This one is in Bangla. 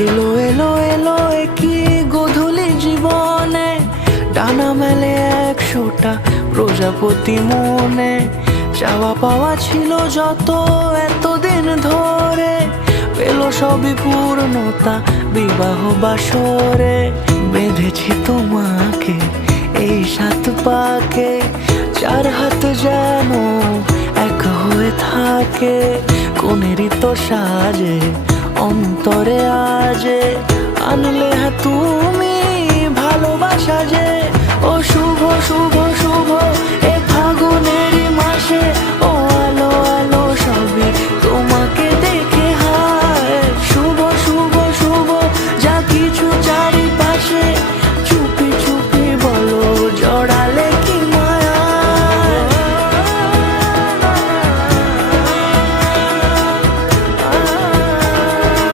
এলো এলো এলো কি গোধূলি জীবনে, ডানা মেলে 100টা প্রজাপতি মনে। চাওয়া পাওয়া ছিল যত এতদিন ধরে, পেল সবই পূর্ণতা বিবাহ বাসরে। বেঁধেছি তোমাকে এই 7 পাকে, 4 হাত যেন এক হয়ে থাকে। কোনেরই তো সাজে অন্তরে আজে, আনলে তুমি ভালোবাসা যে। ও শুভ শুভ